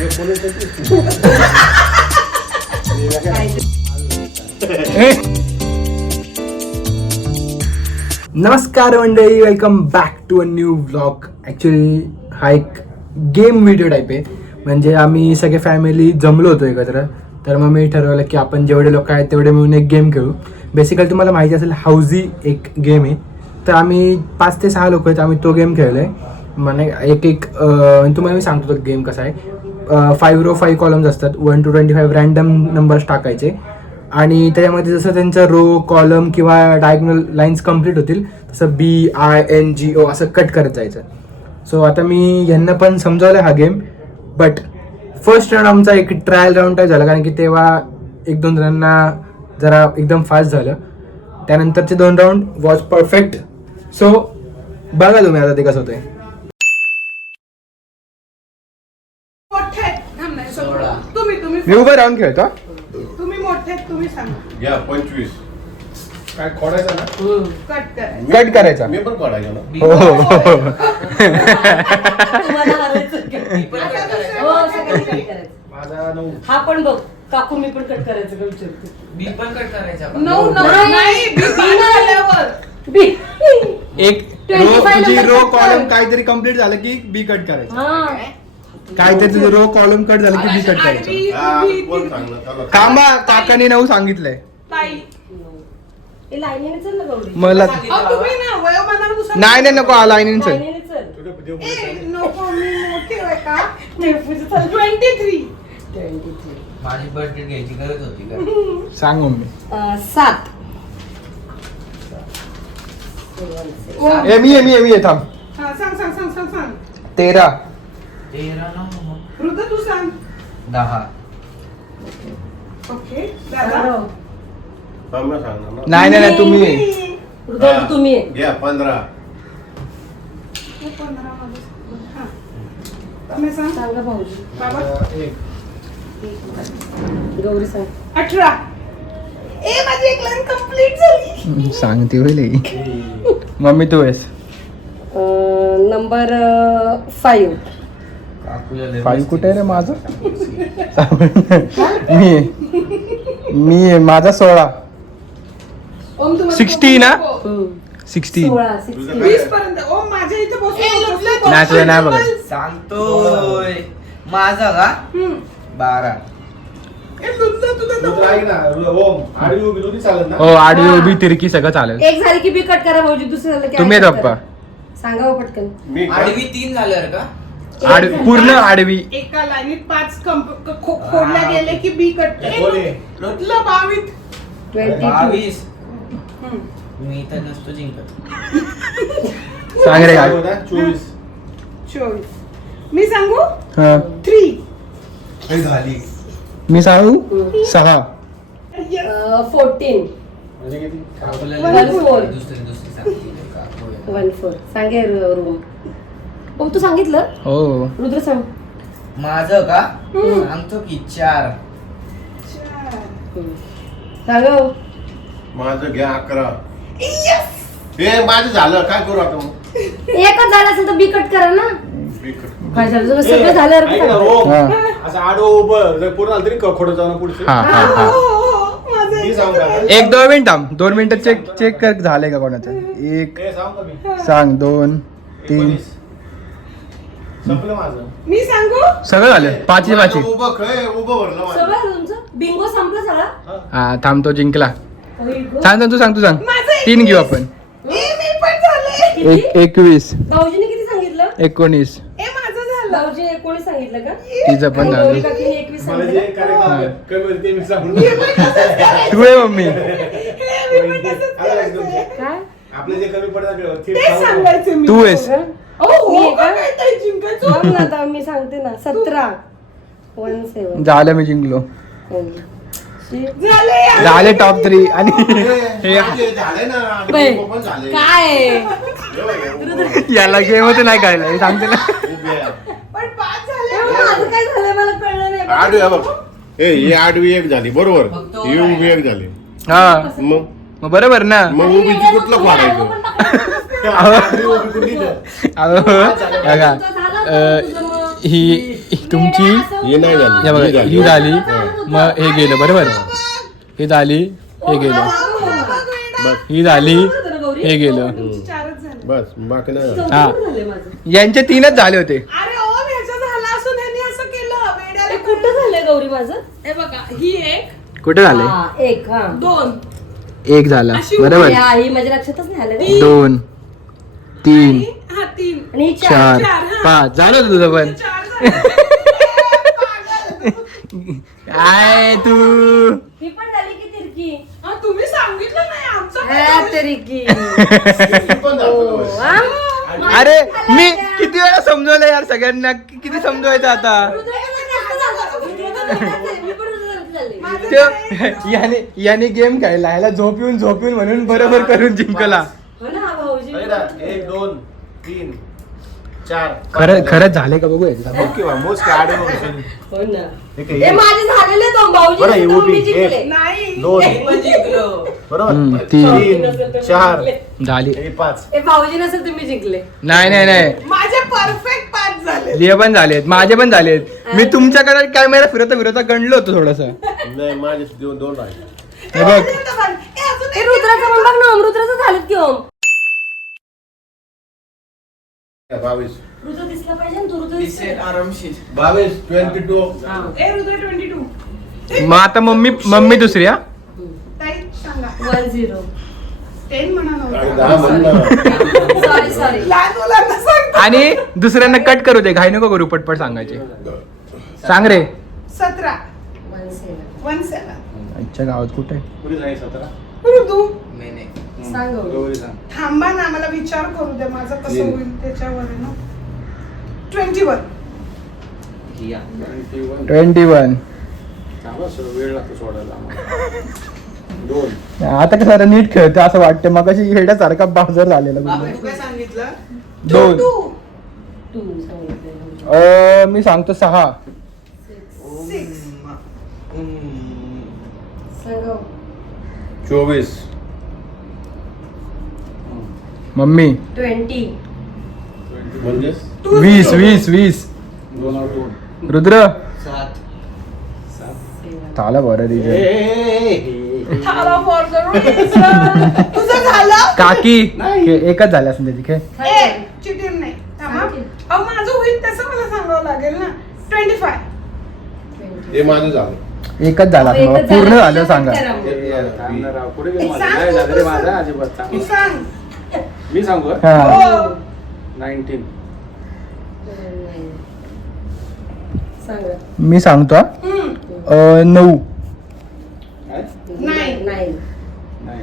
नमस्कार मंडळी, welcome back to a new vlog. Actually हा एक गेम व्हिडिओ टाईप आहे. म्हणजे आम्ही सगळे फॅमिली जमलो होतो एकत्र. तर मग मी ठरवलं की आपण जेवढे लोक आहेत तेवढे मिळून एक गेम खेळू. बेसिकली तुम्हाला माहिती असेल हाऊजी एक गेम आहे. तर आम्ही 5 ते 6 लोक आहेत, आम्ही तो गेम खेळलो आहे. म्हणजे एक तुम्हाला मी सांगतो तो गेम कसा आहे. 5 रो 5 कॉलम्स असतात, 1 to 25 रँडम नंबर्स टाकायचे आणि त्याच्यामध्ये जसं त्यांचं रो कॉलम किंवा डायगोनल लाईन्स कंप्लीट होतील तसं BINGO असं कट करत जायचं. सो आता मी ह्यांना पण समजावलं हा गेम. बट फर्स्ट राऊंड आमचा एक ट्रायल राऊंड काय झाला, कारण की तेव्हा 1-2 जणांना जरा एकदम फास्ट झालं. त्यानंतरचे 2 राऊंड वॉज परफेक्ट. सो बघा तुम्ही आता ते कसं होतंय. मी उभं राहून खेळतो. तुम्ही मोठे तुम्ही सांगा. या 25 काय खोडायचं ना, कट करायचा. मी पण खोडायचं ना. माझा 9. हा पण बघ काकू मी पण कट करायचं का विचारते. बी पण कट करायचा. नाही बी एक तुझी रो कॉलम काहीतरी कंप्लीट झालं की बी कट करायचं. काहीतरी तुझं रो कॉलम कट झालं की बी कट करायचं. हा, कोण सांगणार? चला. कांबा काकाने 9 सांगितलंय. लाईनीने चल ना गौरी. मला तुम्ही ना वयोमानानुसार नाही नको लाईनीने चल. लाईनीने चल. नको मी मोठे आहे का? नेपूचं चल. 23. 23. माझी बर्थडे घ्यायची गरज होती का? सांग मम्मी. 7. मी आहे थांब. हा सांग 13. 13 ना. हृदय तू सांग. 10. ओके दादा हा, मी सांगणार ना. नाही तुम्ही हृदय तुम्ही आहे. घ्या 15. 15 मध्ये. हा तुम्ही सांग. सांगा भाऊजी. बाबा गौरी सांग. 18. माझी एक लाईन कंप्लीट झाली. सांगते होईल. मम्मी तू आहेस. नंबर 5. 5 कुठे आहे रे माझं? मी आहे माझा 16. ओम तुम्हाला 60 ना? 16. 16. 20 पर्यंत. ओम माझ्या इथे बसून नाही तुझं नाही बघा. सांगतोय माझा का 12. हो आडवी उभी तिरकी सगळं चालेल. एक झाली की बी कट करा भाऊजी. दुसरं झालं की तुम्ही आधी आहेत cut पप्पा. करा. सांगा हो पटकन. मी काय? आडवी 3 झाल्यावर का? पूर्ण आडवी. एका लाईनीत 5 खोडल्या गेले की बी कट. 22. 22. मी तर नसतो जिंकत. सांग रे काय. 24. मी सांगू हा. 3. झाली. मी सांगू 6. 14. आपल्याला 14. दुसरी सांगते का? 14. सांगे रूम. ओम तू सांगितलं. हो रुद्र सांग. माझं का सांगतो की 4. सांगा हो. माझं घ्या 11. हे माझं झालं, काय करू आता मग? एकच झालं असेल तर बी कट करा ना. बिकट. काय झालं तुम्ही सगळं झाल्यावर ऐक ना, सांगा. हो. असं आडवं उभं जर पूर्ण झालं तरी खोडं जाणं पुढचे. हा. मी सांगू का? 1-2 मिनिट थांब. 2 मिनिटं चेक कर झालंय का कोणाचं. 1 हे सांगू का मी? सांग. 2 3 संपलं माझं. मी सांगू सगळं झालं. 5 माझं उभं खय, उभं भरलं माझं. सगळं झालं तुमचं. बिंगो संपला सगळा. हा थांब तो जिंकला. होय गं. सांग तू सांग. माझं 3 घेऊ आपण. मी पण झालंय. किती? 21 भाऊजीने किती सांगितलं? 19. माझं झालं. भाऊजीने 19 सांगितलं का? तिचं पण आणि झालं. गौरी काकीने 21 मला सांगितलं जे का? करायचं कमी होईल ते मी सांगून तू आहे मम्मी. काय? आपले जे कमी पडतात ते सांगायचं मी. तू आहेस. मी आहे का? काय ताई जिंकायचं. थांब ना आता मी सांगते ना. 17. 17. झालं मी जिंकलो. झालं यार. झाले टॉप 3 आणि माझे झालंय ना. आणि बाई. उभं पण झालंय. काय हे बघ, हे उभं. याला गेम होते नाही करायला हे सांगते ना. उभे आहे. पण 5 झाले. माझं काय झालं मला कळलं नाही. आडवी आहे बघ. ही आडवी 1 झाली बरोबर. फक्त ही उभी 1 झाली. हा मग बरोबर ना. मग उभीची कुठलं खोडायचं? आडवी उभी कुठली तर. अहो, बघा. ही तुमची हे नाही झाली हे बघा ही झाली. ही झाली मग हे गेलं बरोबर हे झाली हे गेलं ही झाली हे गेलं चारच झाले. बस बाकी नाही झालं. हा झाले माझं. यांचे 3च झाले होते अरे ओ ह्याचं झालं असून ह्यानी असं केलं वेड्याला. हे कुठं झालंय गौरी माझं? हे बघा ही एक कुठे झाले हा, एक हा. 2 एक झाला अशी बरोबर हा, ही माझ्या लक्षातच नाही आलं रे. 2 3 हा 3 आणि ही 4 चार, हा. 5 झालं होतं तुझं पण 4 झाले. काय तू ही पण झाली की तिरकी. हा, तुम्ही सांगितलं नाही आमचं काय हा, झालं? तिरकी. ही पण झालं होतं. हा? अरे मी किती वेळा समजवलं यार सगळ्यांना किती समजवायचं आता मी पण झाली. त्यो- याने गेम खेळला याला झोप येऊन म्हणून बरोबर करून जिंकला हो ना भाऊजी. 1 2 3 4 खरंच झाले का बघू याचं. ओके बा मोज काय आडे हो ना. हे काय? हे माझे झालेले दोन भाऊजी बरं, हे दोन उभी. मी जिंकले. नाही 2 पण जिंकलो. बरोबर 3 3 4 झाली हे 5 हे भाऊजी नसेल तुम्ही जिंकले. नाही माझे परफेक्ट 5 झाले. लिहे पण झालेत माझे पण झालेत मी तुमच्याकडे कॅमेरा फिरवता गणलो होतो थोडस नाही माझे दोन राहिले हे बघ हे रुद्राचं पण बघ ना रुद्राचं झालं की ओम. 22 रुद्र दिसला पाहिजे ना तू रुद्र दिसेल दिसला. आरामशीर. 22 22 ए रुद्र 22 मग आता मम्मी दुसरी हा ताई सांगा 10. 10 म्हणा आणि नव्हता. 10 म्हणलं सॉरी लहान मुलांना सांग. आणि दुसऱ्यांना कट करू दे घाई नको करू पटपट सांगायचे सांग रे 17 17. 17 आजच्या गावात कुठे पुढे जाईल 17 ऋतू नाही नाही. सांग गौरी. गौरी सांग थांबा ना मला विचार करू दे माझं कसं तीन. होईल त्याच्यावर आहे ना 21 ही या. 21 थांबा सर वेळ लागतो सोडायला आम्हाला 2 आता कसं नीट खेळतं असं वाटतं मग अशी हेड्यासारखा बाजार झालेला बाबा तू काय सांगितलं? 2 तू सांगितलं. मी सांगतो 6 सांग गौ. 24 मम्मी 20. म्हणजे 20 2 रुद्र 7. झालं बरं रिजन थांबा for the reason. तुझं झालं काकी एकच झालं असेल त्याची खेळ ए चिटिंग नाही थांबा अहो माझं होईल तसं मला सांगावं लागेल ना 25 हे माझं झालं एकच झाला असेल बाबा. पूर्ण झालं सांगा पुढे गेलो माझं. नाही झालं रे माझं अजिबात तू सांग सांग मी सांगू हा हो 19 सांग. मी सांगतो हा. 9 काय नाही. नाही. नाही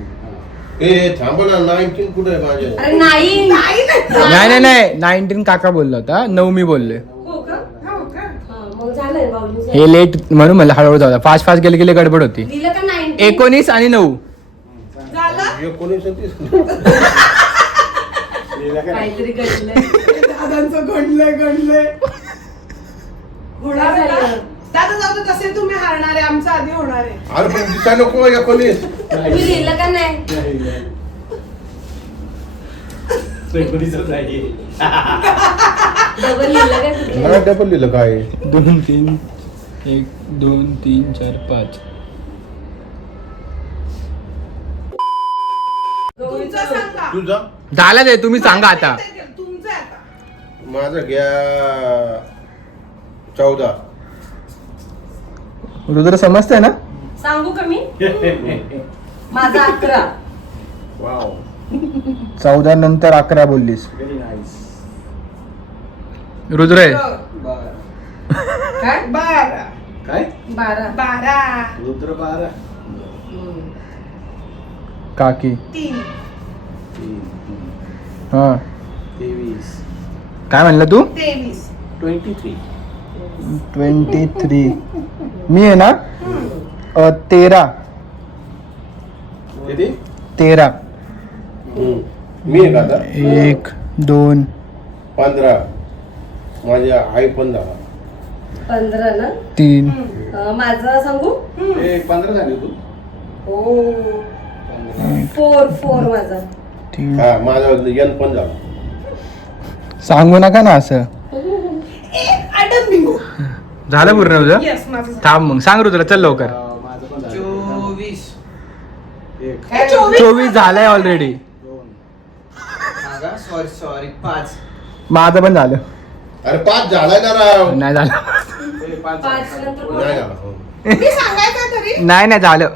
ए थांब ना 19 कुठे आहे माझे अरे नाही. नाही 19 काका बोलला होता 9 मी बोललोय हो का हा, मग झालंय भाऊजी. हे लेट म्हणून मला हळूहळू जाऊ फास्ट गेले गडबड होती दिलं का 19? 19 आणि 9 झालं 19 30 काहीतरी घडलंय. दादांचं घडलंय होणार आहे ना? झालं? दादा जाऊ दे तसे तुम्ही हारणार आहे आमचं आधी होणार आहे अरे पण दिसा नको 19 तुम्ही लिहिलं का नाही? डबल लिहिलं का कुठलं? मला डबल लिहिलं काय 2 3 1 2 3 4 5 तुमचं सांगा तुझा झालं ते तुम्ही सांगा आता तुमचं आहे आता माझं घ्या 14 रुद्र समजतंय ना सांगू का मी? माझा 11. वाव 14 नंतर 11 बोललीस व्हेरी नाईस रुद्र आहे काय? 12 काय 12. 12 रुद्र 12 काकी 3 हा 23 काय म्हणलं तू 23 23 23 मी आहे ना 13 किती 13 मी आहे का आता 1 2 15 माझ्या आई पण झाला 15 ना? 3 माझं सांगू? ए 15 झाली तू हो 4 माझा. 3 हा माझा यन पण झाला सांगू नका ना असं आठच बिंगो झालं पूर्ण तुझं? येस माझं झालं. थांब मग सांग रुद्र चल लवकर. माझं पण झालं. 24 एक, हे 24 24 झालंय ऑलरेडी. 2, सॉरी 5 माझं पण झालं. अरे 5 झालाय ना राव. नाही झालं. हे 5 पाच नंतर नाही झाला हो. मी सांगायचं तरी नाही झालं.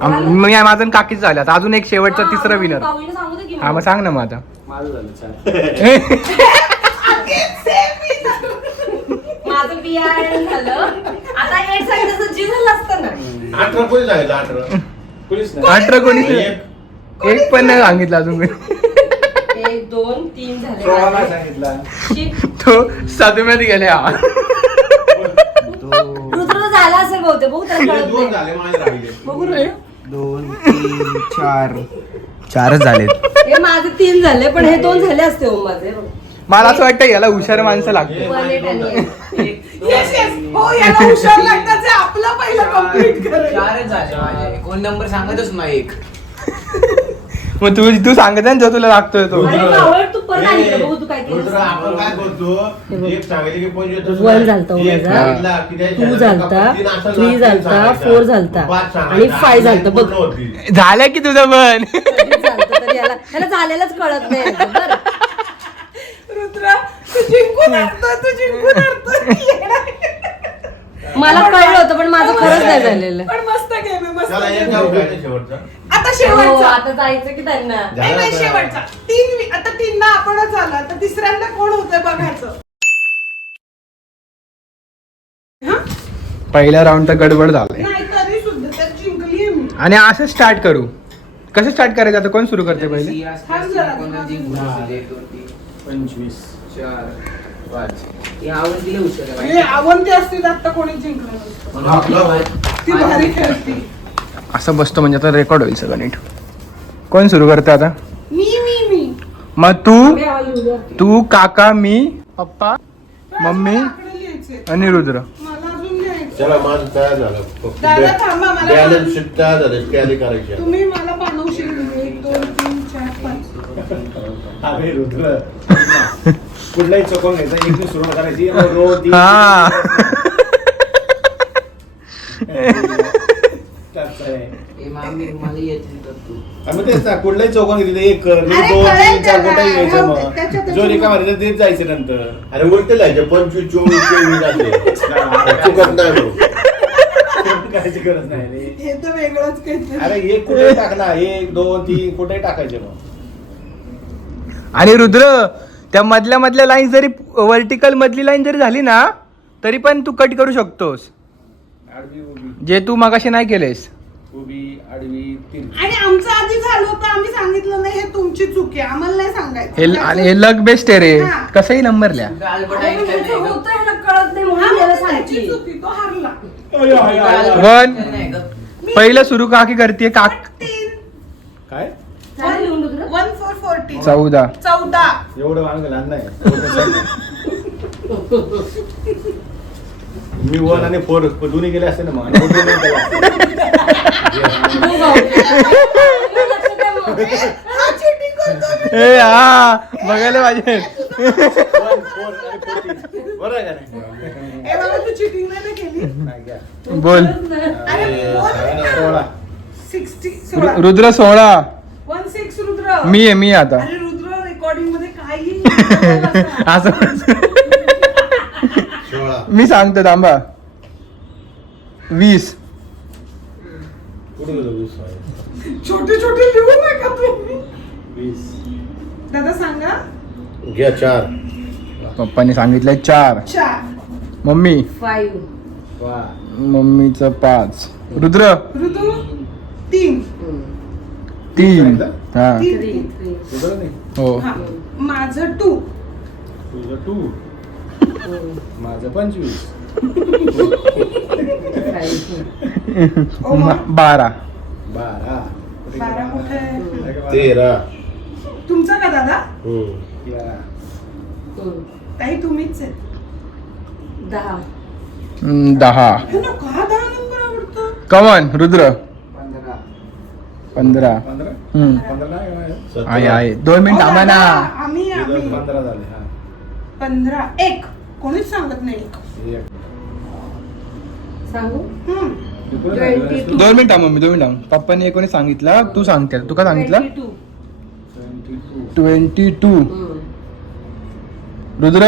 मी माझं काकीच झालं. आता अजून एक शेवटचा तिसरा विनर. पाहुणे सांगू दे की हा मग सांग ना मग आता. माझं झालं 4. माझं बियाण झालं. आता 8 सांगितलं जी झालं असतं ना. 18 कोणी सांगितलं 18? कुणीच नाही. 18 कोणी एक. एक पण नाही सांगितलं अजून कोणी. 1 2 3 झाले 16 नाही माझे. सांगितला. शिट. तो सातव्यात गेले हा. रुद्र झाला असेल बहुतेक बघू त्याला हे कळत 2 नाही. झाले माझे राहिले. बघू रुद्र. 2 3 4 4च झाले. हे माझे 3 झाले पण हे 2 झाले असते हो माझे. मला असं वाटतं याला हुशार माणसं लागते. हे 1 माझे 8 दोन आणि झाले. 1. येस येस हो याला हुशार लागतं जे आपलं पहिलं कम्प्लीट करेल. 4 झाले माझे. कोण नंबर सांगतच नाही एक. मग तू सांगत आहे ना जो तुला लागतोय तो. अरे बावळ, तू परत आणि इकडे बघू तू काय केलं. रुद्र, आपण काय करतो एक सांगितलं की 25 One झालता एक माझा. सांगितला की त्याच्या 2 शेजारी झालता, तीन असेल ना, 3 तीन झालता, सांगायचा. 4 झालता पाच आणि सांगायचा. 5 झालता बघ. पूर्ण होती. झालं की तुझं पण. कधी झालतं तरी याला झालेलंच कळत नाही बरं. रुद्र तू जिंकून आणतोय तू जिंकून आणतोय. मला कळलं होतं पण माझं खरंच नाही झालेलं. पण मस्त गेम आहे मस्त चला एक game जाऊ आहे. काय शेवटचा आता हो, शेवटचा आता जायचं की त्यांना. नाही नाही, शेवटचा 3 आता 3दा आपणच आला आता तिसऱ्यांदा कोण होतंय बघायचं. पहिल्या राऊंड तर गडबड झालंय. नाही तरी सुद्धा त्यात जिंकलीये मी. आणि असं स्टार्ट करू. कसं स्टार्ट करायचं आता? कोण सुरू करते पहिले? 25. 4 5 ही आवडली हुशार हे आवडते असतील आता कोणी जिंकलं नसतं. ती भारी खेळती. असं बसतो म्हणजे आता रेकॉर्ड होईल सगळं नीट. कोण सुरू करते आता? मी मग तू काका मी पप्पा मम्मी आकडे लिहायचे. आणि रुद्र. मला अजून लिहायचं. चला माझं तयार झालं फक्त दादा थांबा, मला बॅलन्स शीट तयार झालं टॅली करायची तुम्ही मला पानवशील 1 2 3 4 5. अरे रुद्र. कुठलाही चौकोन घ्यायचा, एक दिवस सुरुवात करायची. रोज 3. हा. ए मामी मला येते तर तू. आम्ही तेच ना, कुठलाही चौकोन घेतलं एक कर, अरे 2 कळेल 3 4 त्याला. कुठेही घ्यायचं हो, मग. त्याच्यात- जो रिकामा राहिला तेच जायचं नंतर. अरे उलटे लिहायचे 25 24 23 जाते चुकत नाही मग. करायची गरज नाही रे. हे तर वेगळंच काहीतरी. अरे एक कुठे टाकला, 1 2 3 कुठेही टाकायचे मग. आणि रुद्र त्या मधल्या लाईन जरी वर्टिकल मधली लाईन जरी झाली ना तरी पण तू कट करू शकतोस. आडवी उभी जे तू मगाशी नाही केलेस. उभी आडवी 3. आणि आमचं आधी झालं होतं आम्ही सांगितलं नाही हे तुमची चूक आहे आम्हाला नाही सांगायचं. आणि हे लक बेस्ट आहे रे. हा. कसंही नंबर लिहा. गालबट अरे पण ऐकलं ह्याचं नाही होतं ह्याला कळत नाही म्हणून हा, याला त्याची सांगते. चूक आहे, तो हारला. वन. नाही ग. पहिलं सुरू काकी करते 14 काय झालं लिहून रुद्र? 1 4 14 14. 14. एवढं वांग लहान नाही. मी 1 आणि 4 दोन्ही गेले असते ना मग. आणि कुठे नाही केलं असतं. हो, भाऊ. लक्ष द्या मग. हा cheating करतोय. ए हा बघायला पाहिजे. 1 4 आणि 14. बरं आहे का नाही? ए बाबा तू चिटिंग नाही ना केली. नाही, घ्या. बोल. अरे बोल. 16. 16 रुद्र 16. 1 6 रुद्र. मी आता अरे रुद्र रेकॉर्डिंग मध्ये काही असं 16 मी सांगतो थांबा. 20. कुठे गेलो 20? छोटे छोटे लिहू नका तुम्ही. 20. दादा सांगा. घ्या 4 पप्पाने सांगितलंय 4. 4 मम्मी 5 वा. मम्मीचं 5. रुद्र ऋतू 3 3. हा 3 तुझं नाही. हो. हा माझं 2 तुझं 2. माझं 25. ओ मग 12. 12. 12 कुठे आहे? 13 तुमचा का दादा? हम्म. 11. ताई तुम्हीच आहे. 10 10. हे ना का 10 नंबर आवडतो? कमन रुद्र 15 15. 15? हम्म. 15 नाही आहे. 17 आहे 2 मिनिट ओ थांबा दादा, ना. आम्ही 15 झाले. हा. 15 1 कोणीच सांगत नाही. सांगू 22. 2 मिनिट मम्मी 2 मिनिट पप्पाने एकोणी सांगितलं तू सांगते तू का सांगितलं 22 रुद्र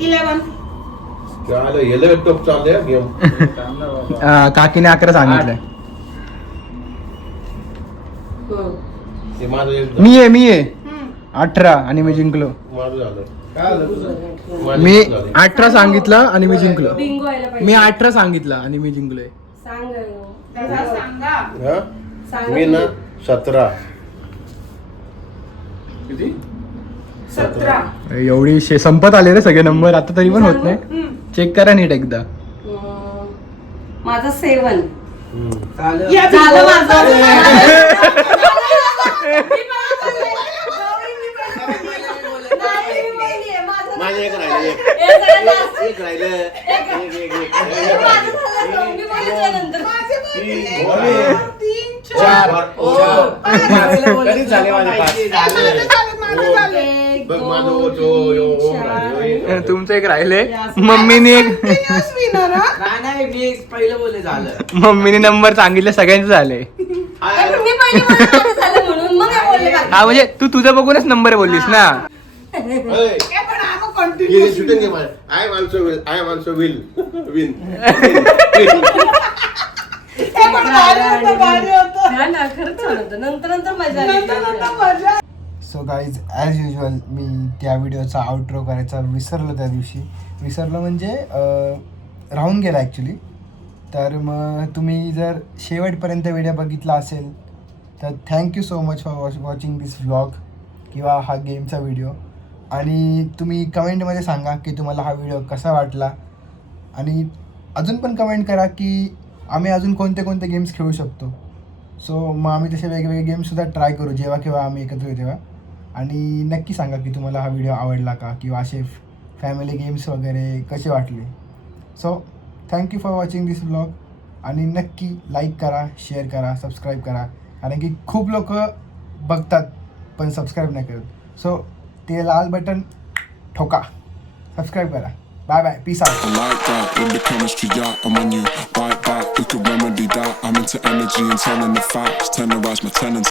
11. चालू हे लॅपटॉप चाललंय गेम. काकीने 11 सांगितलंय ते माझं एक मी आहे 18 आणि मी जिंकलो माझं झालं. काय झालं तुझं? माझं मी झालं. 18 सांगितलं आणि मी जिंकलो बिंगो व्हायला पाहिजे. मी 18 सांगितलं आणि मी जिंकलोय सांग दादा सांगा. हा? सांग. मी ना 17. किती 17. एवढी संपत आले रे सगळे नंबर आता तरी पण होत नाही चेक करा नीट एकदा माझा 7. चालेल. या झालं बिंगो. माझं. माझं एक राहिलं एक. एक राहिलं माझे तीन. तीन, चार. चार. ओ. कधीच झाले माझे 5. माझं झालं. बघ माझं ओचो तुमचं एक राहिले मम्मीने एक Continuous winner, हा? नाही मी पहिलं बोलले झालं. मम्मीने नंबर सांगितले सगळ्यांचे झाले मी पहिली मला झालं म्हणून मग मी बोलले बाकी. हा म्हणजे तू तुझं बघूनच नंबर बोललीस ना हे पण आम्ही गेली continuous शूटिंग आहे माझं. I also will win. हे पण भारी होतं, भारी होतं. हा ना खरंच छान होतं. नंतर मजा आली. नंतर मजा. सो गाईज ॲज युजल मी त्या व्हिडिओचा आउट्रो करायचा विसरलो त्या दिवशी विसरलो म्हणजे राहून गेला ॲक्च्युली तर मग तुम्ही जर शेवटपर्यंत व्हिडिओ बघितला असेल तर thank you so much for watching this vlog किंवा हा गेमचा व्हिडिओ आणि तुम्ही कमेंटमध्ये सांगा की तुम्हाला हा व्हिडिओ कसा वाटला आणि अजून पण कमेंट करा की आम्ही अजून कोणते कोणते गेम्स खेळू शकतो सो मग आम्ही तसे वेगवेगळे गेम्ससुद्धा ट्राय करू जेव्हा केव्हा आम्ही एकत्र येऊ तेव्हा आणि नक्की सांगा की तुम्हाला हा व्हिडिओ आवडला का किंवा असे फॅमिली गेम्स वगैरे कसे वाटले so thank you for watching this vlog आणि नक्की लाईक करा शेअर करा सबस्क्राईब करा कारण की खूप लोक बघतात पण सबस्क्राईब नाही करत सो ते लाल बटन ठोका सबस्क्राईब करा bye bye peace out Like that, with the chemistry, yeah, I'm on you. Right back, we could remedy that. I'm into energy and telling the facts. Tenderize my tenants.